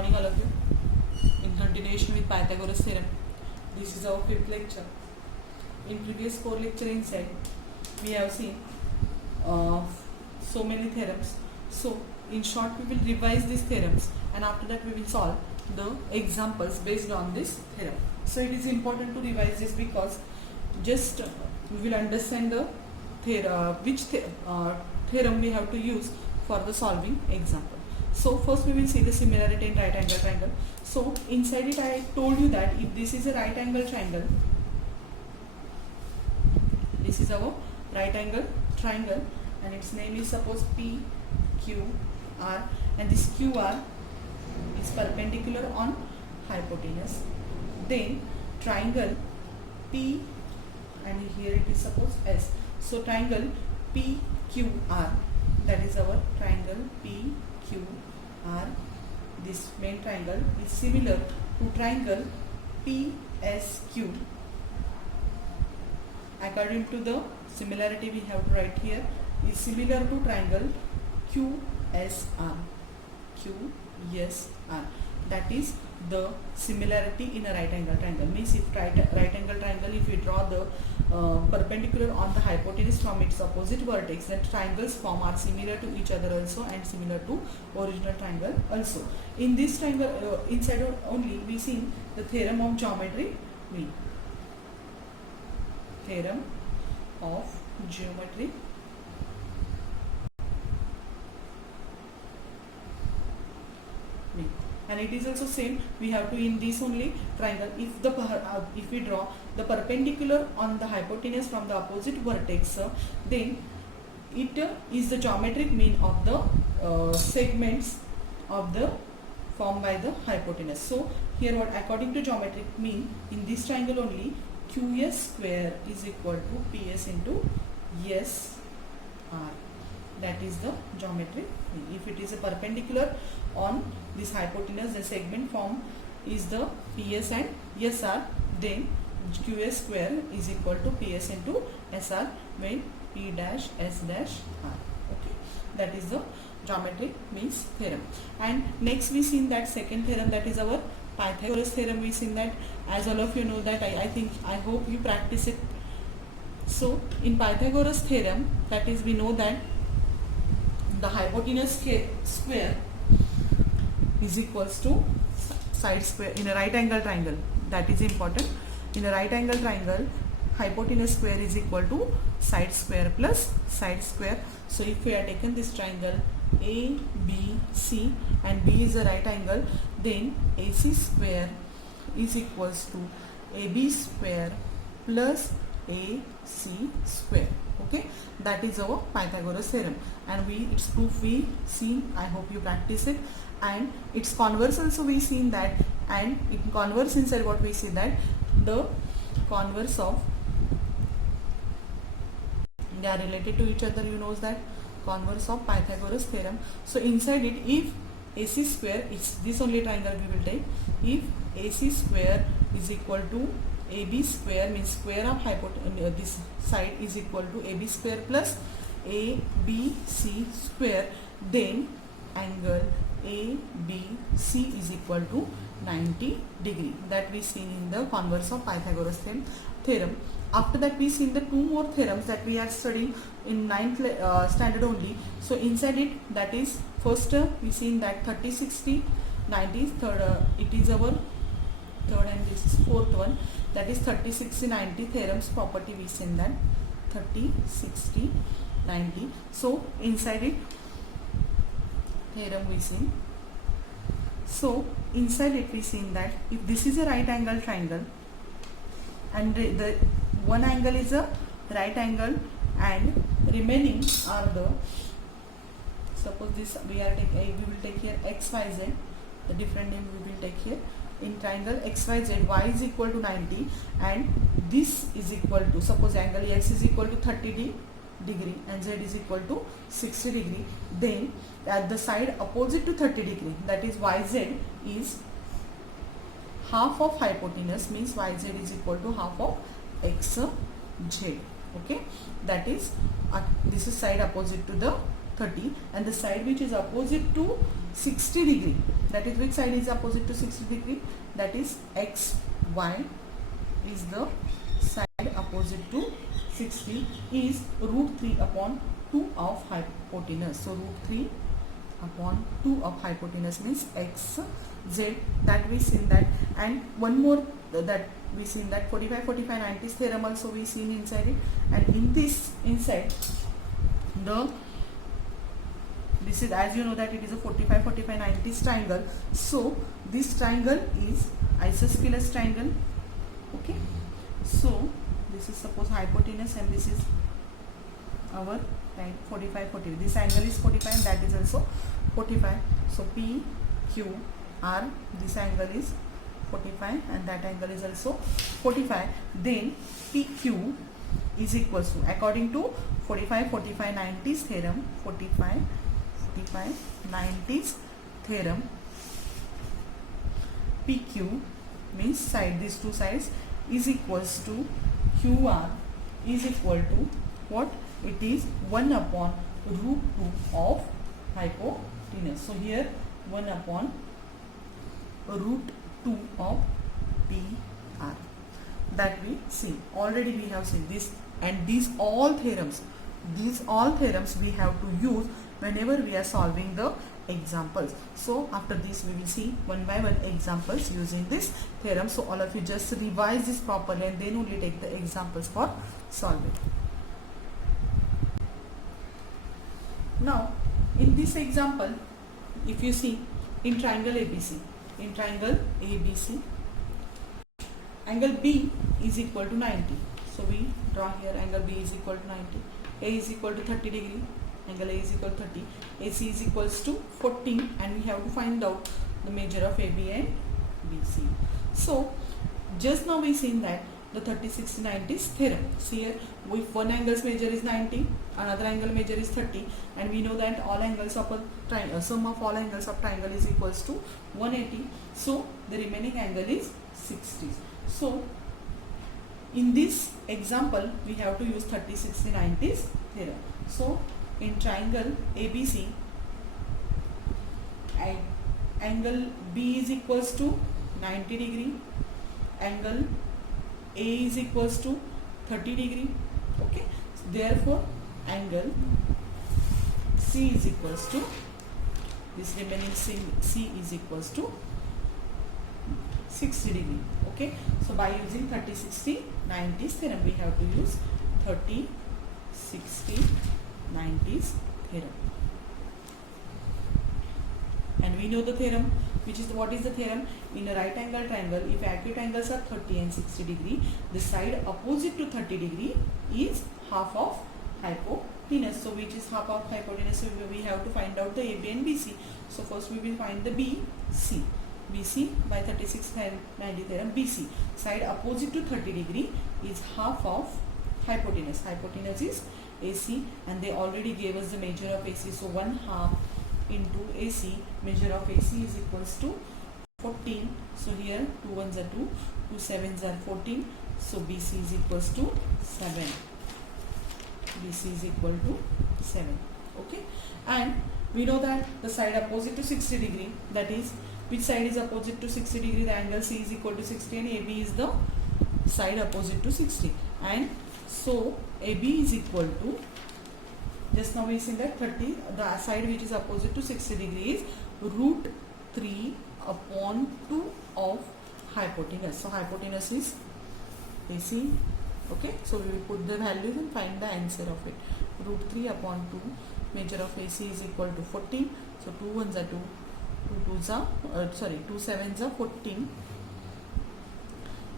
morning all of you. In continuation with Pythagoras theorem, this is our fifth lecture. In previous four lecture inside, we have seen so many theorems. So in short, we will revise these theorems, and after that we will solve the examples based on this theorem. So it is important to revise this because just we will understand the theorem we have to use for the solving example. So first we will see the similarity in right angle triangle. So inside it I told you that if this is a right angle triangle, this is our right angle triangle and its name is suppose PQR, and this QR is perpendicular on hypotenuse. Then triangle P, and here it is suppose S. So triangle PQR, that is our triangle PQR. This main triangle is similar to triangle PSQ. According to the similarity we have to write here, is similar to triangle QSR. QSR. That is the similarity in a right angle triangle. Means if right angle triangle, if we draw the perpendicular on the hypotenuse from its opposite vertex, then triangles form are similar to each other also and similar to original triangle also. In this triangle inside only we see the theorem of geometry mean. Theorem of geometry mean. And it is also same, we have to in this only triangle, if we draw the perpendicular on the hypotenuse from the opposite vertex, then it is the geometric mean of the segments of the formed by the hypotenuse. So here what, according to geometric mean, in this triangle only QS square is equal to PS into SR. That is the geometric mean. If it is a perpendicular on this hypotenuse, the segment form is the PS and SR, then QS square is equal to PS into SR when P dash S dash R. Okay, that is the geometric means theorem. And next we seen that second theorem, that is our Pythagoras theorem. We seen that, as all of you know that, I hope you practice it. So in Pythagoras theorem, that is we know that the hypotenuse square is equals to side square in a right angle triangle. That is important. In a right angle triangle, hypotenuse square is equal to side square plus side square. So if we have taken this triangle ABC and B is a right angle, then AC square is equals to AB square plus AC square. Okay, that is our Pythagoras theorem, and its proof we seen. I hope you practice it. And its converse also we seen that, and in converse inside what we see that the converse of, they are related to each other, you know that converse of Pythagoras theorem. So inside it, if AC square, it's this only triangle we will take, if AC square is equal to AB square, means square of this side is equal to AB square plus ABC square, then angle ABC is equal to 90 degree. That we seen in the converse of Pythagoras theorem. After that we seen the two more theorems that we are studying in 9th standard only. So inside it, that is first we seen that 30, 60, 90, third it is our third, and this is fourth one, that is 30, 60, 90 theorems property we seen that 30, 60, 90. So inside it theorem we seen. So inside it we seen that if this is a right angle triangle and the one angle is a right angle and remaining are the, suppose this we will take here XYZ, the different name we will take here. In triangle XYZ, y is equal to 90 and this is equal to, suppose angle X is equal to 30 degree and Z is equal to 60 degree, then at the side opposite to 30 degree, that is YZ is half of hypotenuse, means YZ is equal to half of XZ. Okay, that is this is side opposite to the 30, and the side which is opposite to 60 degree, that is which side is opposite to 60 degree, that is xy is the side opposite to 60, is root 3 upon 2 of hypotenuse. So root 3 upon 2 of hypotenuse means x z, that we seen that. And one more that we seen that 45 45 90s theorem also we seen inside it. And in this inside this is, as you know, that it is a 45 45 90s triangle. So this triangle is isosceles triangle. Okay, so this is suppose hypotenuse and this is our 45 40. This angle is 45 and that is also 45. So P Q R, this angle is 45 and that angle is also 45. Then PQ is equals to, according to 45 45 90s theorem, 45 45 90s theorem, PQ means side, these two sides, is equals to QR is equal to what? It is 1 upon root 2 of hypotenuse. So here 1 upon root 2 of PR, that we see. Already we have seen this, and these all theorems we have to use whenever we are solving the examples. So after this we will see one by one examples using this theorem. So all of you just revise this properly and then only take the examples for solving. Now in this example, if you see in triangle ABC, angle B is equal to 90. So we draw here angle B is equal to 90, A is equal to 30 degree, angle A is equal to 30, AC is equals to 14, and we have to find out the measure of AB and BC. So just now we seen that the 30 60 90s theorem. See here, if one angle's measure is 90, another angle measure is 30, and we know that all angles of a triangle, sum of all angles of triangle is equals to 180. So the remaining angle is 60. So in this example we have to use 30 60 90s theorem. So in triangle ABC, angle B is equals to 90 degree, angle A is equals to 30 degree. Okay, therefore angle C is equals to, this remaining C is equals to 60 degree. Okay, so by using 30 60 90s theorem we have to use 30 60 90s theorem. And we know the theorem, which is, what is the theorem? In a right angle triangle, if acute angles are 30 and 60 degree, the side opposite to 30 degree is half of hypotenuse. So which is half of hypotenuse? So we have to find out the AB and BC. So first we will find the BC. BC by 36 90 theorem, BC, side opposite to 30 degree, is half of hypotenuse. Hypotenuse is AC, and they already gave us the measure of AC. So 1/2 into AC, measure of AC is equals to 14. So here 2 1s are 2, 2 7s are 14. So BC is equals to 7. BC is equal to 7. Okay, and we know that the side opposite to 60 degree, that is, which side is opposite to 60 degree? The angle C is equal to 60, and AB is the side opposite to 60. And so AB is equal to, just now we seen that 30, the side which is opposite to 60 degrees, root 3 upon 2 of hypotenuse. So hypotenuse is AC. Okay, so we will put the values and find the answer of it. Root 3 upon 2, measure of AC is equal to 14. So 2 1s are 2, 2 2s are 2 7s are 14,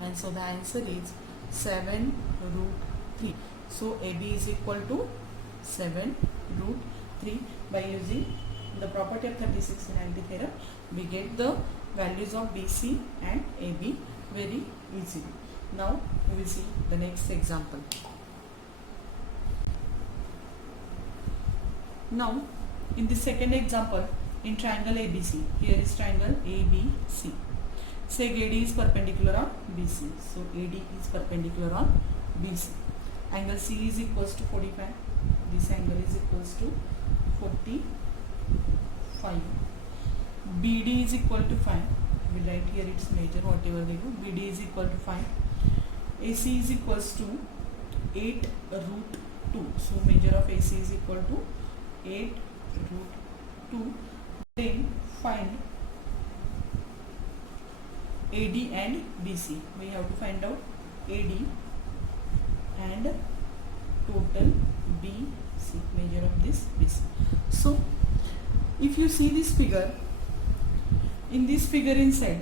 and so the answer is 7 root 3. So AB is equal to 7 root 3. By using the property of 30 60 90 theorem, we get the values of BC and AB very easily. Now we will see the next example. Now in the second example, in triangle ABC, here is triangle ABC. Say AD is perpendicular on BC. So AD is perpendicular on BC. Angle C is equals to 45. This angle is equals to 45. BD is equal to 5. We write here its measure whatever they go. BD is equal to 5. AC is equals to 8 root 2. So measure of AC is equal to 8 root 2. Then find AD and BC. We have to find out AD and total BC, measure of this BC. So if you see this figure, in this figure inside,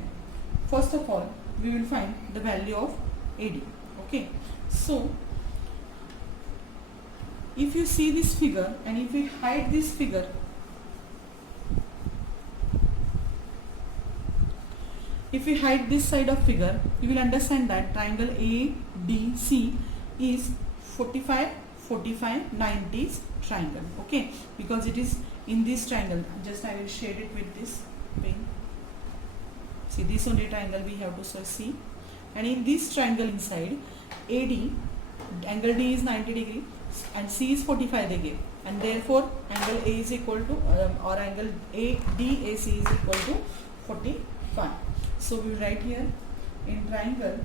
first of all we will find the value of AD. Okay, so if you see this figure and if we hide this figure, if we hide this side of figure, you will understand that triangle ADC is 45, 45, 90s triangle. Okay, because it is in this triangle. Just I will shade it with this pen. See, this only triangle we have to see, and in this triangle inside, AD, angle D is 90 degree and C is 45 they gave, and therefore angle A is equal to or angle ADAC is equal to 45. So we will write here in triangle,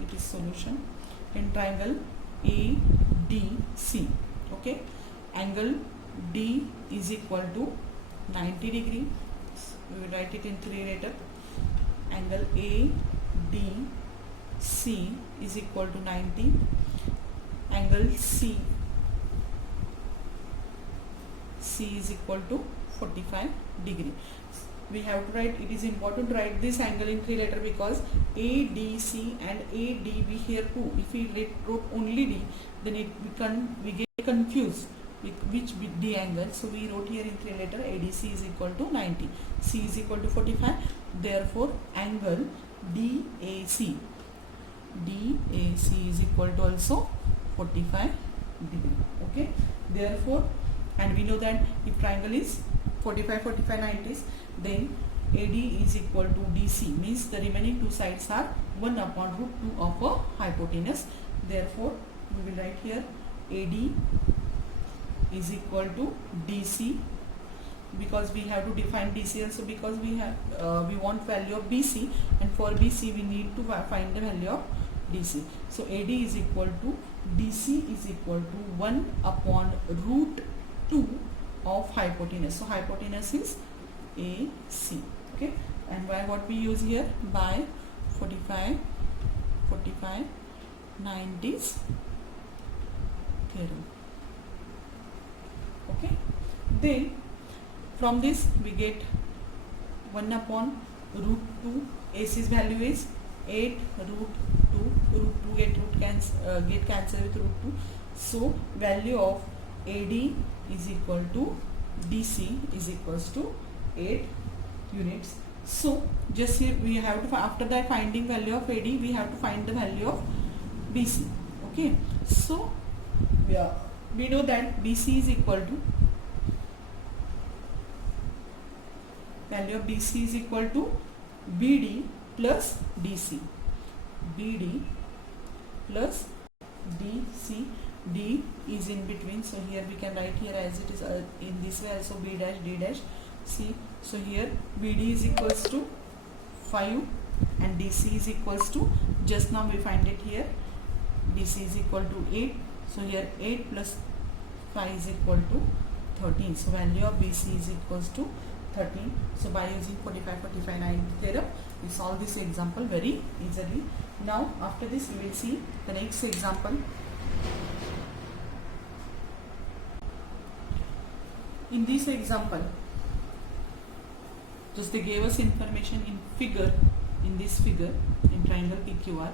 it is solution, in triangle ADC. Okay, angle D is equal to 90 degree. We will write it in 3 letter. Angle ADC is equal to 90. Angle C is equal to 45 degree. We have to write, it is important to write this angle in 3 letter because ADC and ADB here too. If we wrote only D, then we get confused with which D angle. So we wrote here in 3 letter, ADC is equal to 90, C is equal to 45. Therefore angle DAC is equal to also 45 degree. Okay, therefore, and we know that if triangle is 45, 45, 90s, then AD is equal to DC, means the remaining two sides are 1 upon root 2 of a hypotenuse. Therefore we will write here AD is equal to DC, because we have to define DC also, because we want value of BC, and for BC we need to find the value of DC. So AD is equal to DC is equal to 1 upon root 2 of hypotenuse. So hypotenuse is AC. Okay, and by what we use here, by 45, 45, 90s theorem. Okay, then from this we get 1 upon root 2. AC's value is 8 root 2. Root 2 get cancelled with root 2. So value of AD is equal to DC is equals to 8 units. So just here we have to, after that finding value of AD, we have to find the value of BC. Okay, so we know that BC is equal to, value of BC is equal to BD plus DC. BD plus DC. D is in between, so here we can write here as it is in this way also, B dash D dash C. So here BD is equals to 5 and DC is equals to, just now we find it here, DC is equal to 8. So here 8 plus 5 is equal to 13. So value of BC is equals to 13. So by using 45, 45, 90 theorem, we solve this example very easily. Now after this we will see the next example. In this example, just they gave us information in figure, in this figure, in triangle PQR,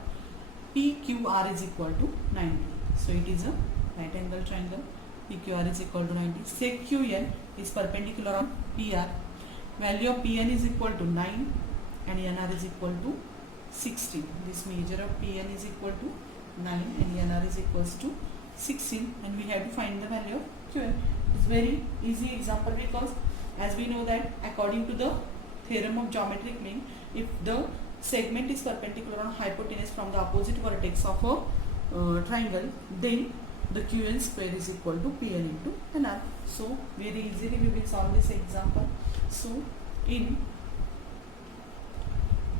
PQR is equal to 90. So it is a right angle triangle, PQR is equal to 90. Sec QN is perpendicular on PR. Value of PN is equal to 9 and NR is equal to 16. This measure of PN is equal to 9 and NR is equals to 16, and we have to find the value of QN. It's very easy example, because as we know that according to the theorem of geometric mean, if the segment is perpendicular on hypotenuse from the opposite vertex of a triangle, then the Qn square is equal to Pn into Nr. So very easily we will solve this example. So in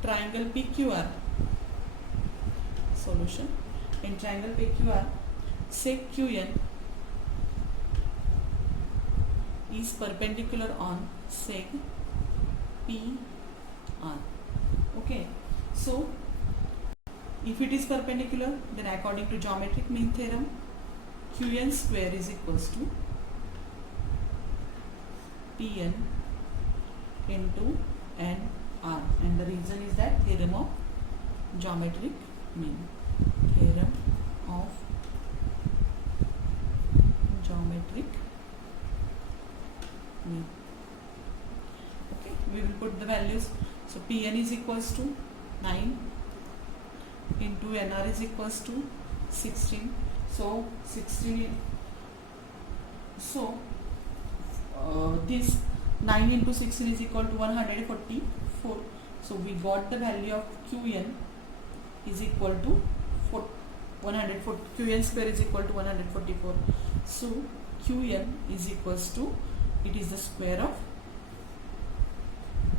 triangle PQR, solution, in triangle PQR, sec Qn is perpendicular on sec PR. Okay, so if it is perpendicular, then according to geometric mean theorem, Qn square is equals to Pn into Nr, and the reason is that theorem of geometric mean. Theorem of geometric mean. Okay, we will put the values. So Pn is equals to 9 into Nr is equals to 16. So 16. So this 9 into 16 is equal to 144. So we got the value of Qn is equal to 140. Qn square is equal to 144. So Qn is equals to, it is the square of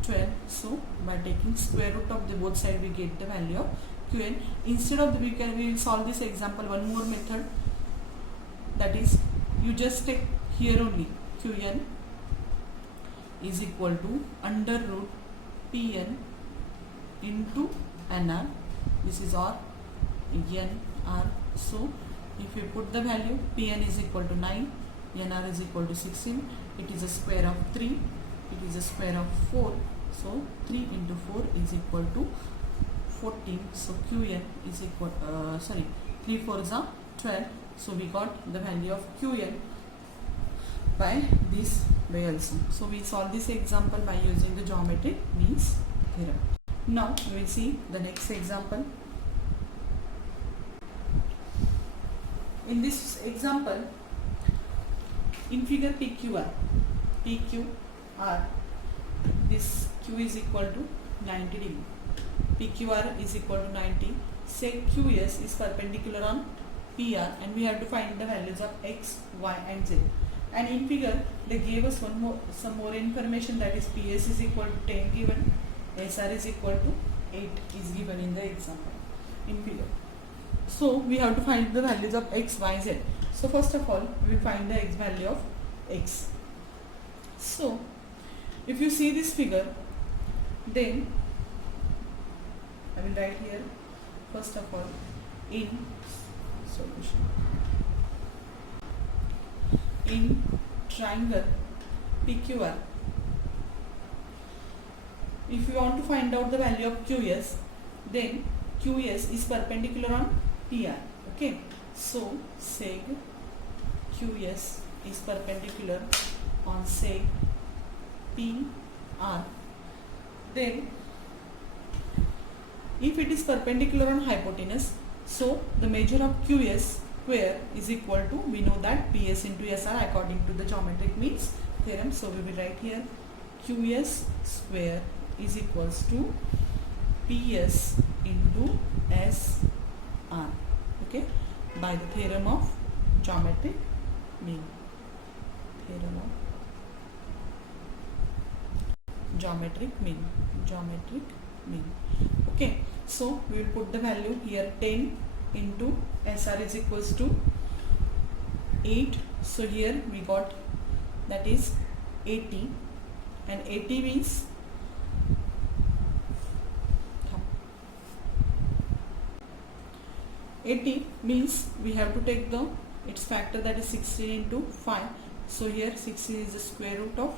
12. So by taking square root of the both side, we get the value of Qn. Instead of the, we will solve this example one more method, that is, you just take here only Qn is equal to under root Pn into Nr. This is our Nr. So if you put the value, Pn is equal to 9, Nr is equal to 16, it is a square of 3, it is a square of 4. So 3 into 4 is equal to 14. So Qn is equal, 3 4s are 12. So we got the value of Qn by this way also. So we solve this example by using the geometric means theorem. Now we will see the next example. In this example, in figure PQR, this Q is equal to 90 degree. PQR is equal to 90. Sec QS is perpendicular on PR, and we have to find the values of X, Y and Z. And in figure they gave us some more information, that is PS is equal to 10 given, SR is equal to 8 is given in the example in figure. So we have to find the values of X, Y, Z. So first of all we will find the X value of X. So if you see this figure, then I will write here first of all in solution. In triangle PQR, if you want to find out the value of QS, then QS is perpendicular on PR. Okay, so seg QS is perpendicular on seg PR. Then if it is perpendicular on hypotenuse, so the measure of QS square is equal to, we know that PS into SR according to the geometric means theorem. So we will write here QS square is equals to PS into SR, okay, by the theorem of geometric mean. Theorem of geometric mean. Okay, so we will put the value here, 10 into SR is equals to 8. So here we got, that is 80, and 80 means 80 means we have to take the its factor, that is 16 into 5. So here 16 is the square root of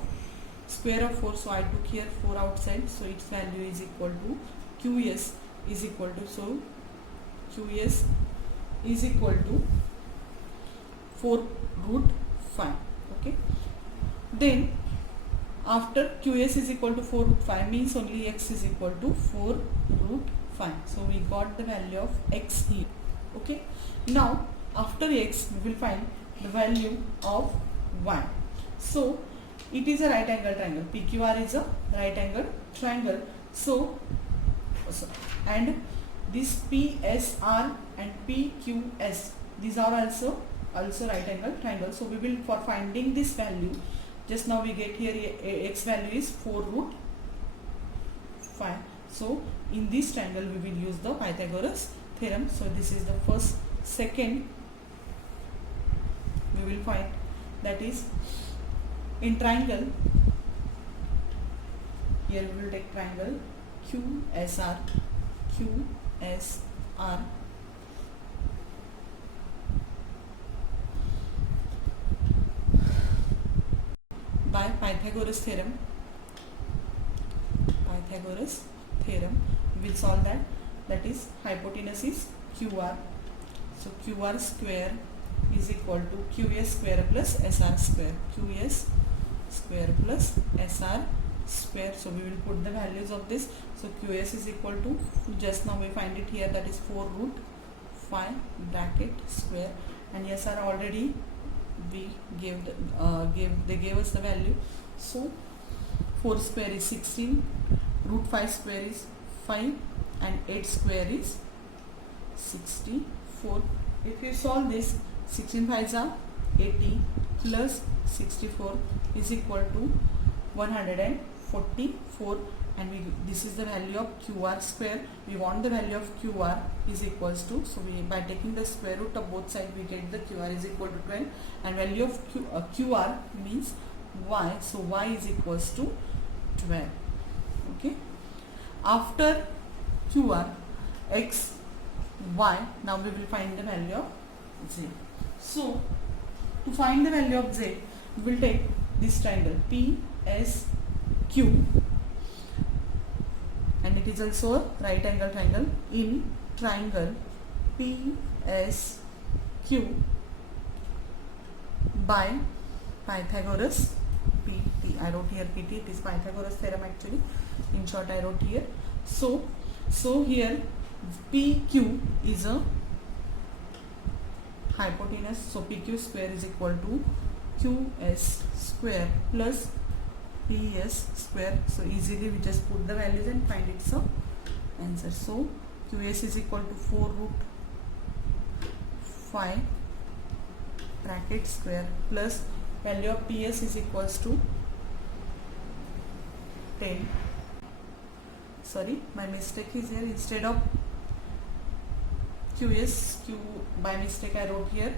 square of 4. So I took here 4 outside. So its value is equal to QS is equal to, so QS is equal to 4 root 5. Okay. Then after QS is equal to 4 root 5 means only X is equal to 4 root 5. So we got the value of X here. Okay. Now after X we will find the value of Y. So it is a right angle triangle. PQR is a right angle triangle. So and this PSR and PQS, these are also also right angle triangle. So we will, for finding this value, just now we get here x value is 4 root 5. So in this triangle we will use the Pythagoras theorem. So this is the first. Second, we will find, that is, in triangle, here we will take triangle QSR. By Pythagoras theorem, we will solve that. That is, hypotenuse is QR. So QR square is equal to QS square plus SR square. QS square plus SR square. So we will put the values of this. So QS is equal to, just now we find it here, that is 4 root 5 bracket square, and SR already we gave they gave us the value. So 4 square is 16, root 5 square is 5, and 8 square is 64. If you solve this, 16 5s are 80 plus 64 is equal to 144, and this is the value of QR square. We want the value of QR is equals to, so we, by taking the square root of both sides, we get the QR is equal to 12, and value of QR means Y, so Y is equals to 12. Okay, after QR, X, Y, now we will find the value of Z. So to find the value of Z, we will take this triangle PSQ, and it is also a right angle triangle. In triangle PSQ by Pythagoras PT, I wrote here PT, it is Pythagoras theorem actually, in short I wrote here. So here PQ is a hypotenuse, so PQ square is equal to QS square plus PS square. So easily we just put the values and find its answer. So QS is equal to 4 root 5 bracket square plus value of PS is equals to 10. Sorry, my mistake is here. Instead of QS, by mistake I wrote here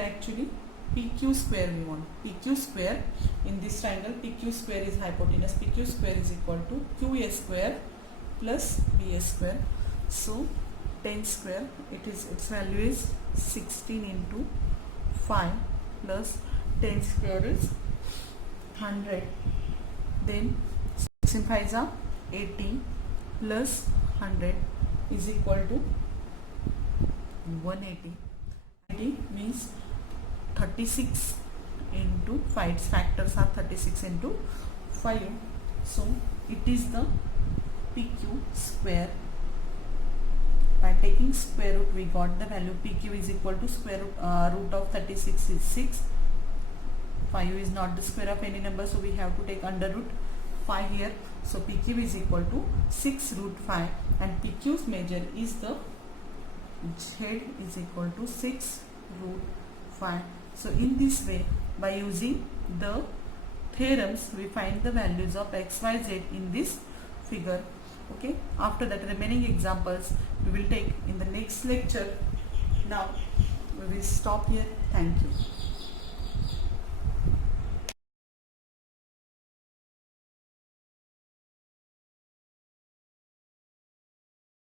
actually PQ square we want. PQ square, in this triangle PQ square is hypotenuse. PQ square is equal to QA square plus BA square. So 10 square, its value is 16 into 5 plus 10 square is 100. Then 16 5s are 80 plus 100 is equal to 180. 80 means 36 into 5. Its factors are 36 into 5. So it is the PQ square. By taking square root, we got the value PQ is equal to square root of 36 is 6. 5 is not the square of any number, so we have to take under root 5 here. So PQ is equal to 6 root 5, and PQ's measure is the Z is equal to 6 root 5. So in this way, by using the theorems, we find the values of x, y, z in this figure. Okay, after that remaining examples we will take in the next lecture. Now we will stop here. Thank you.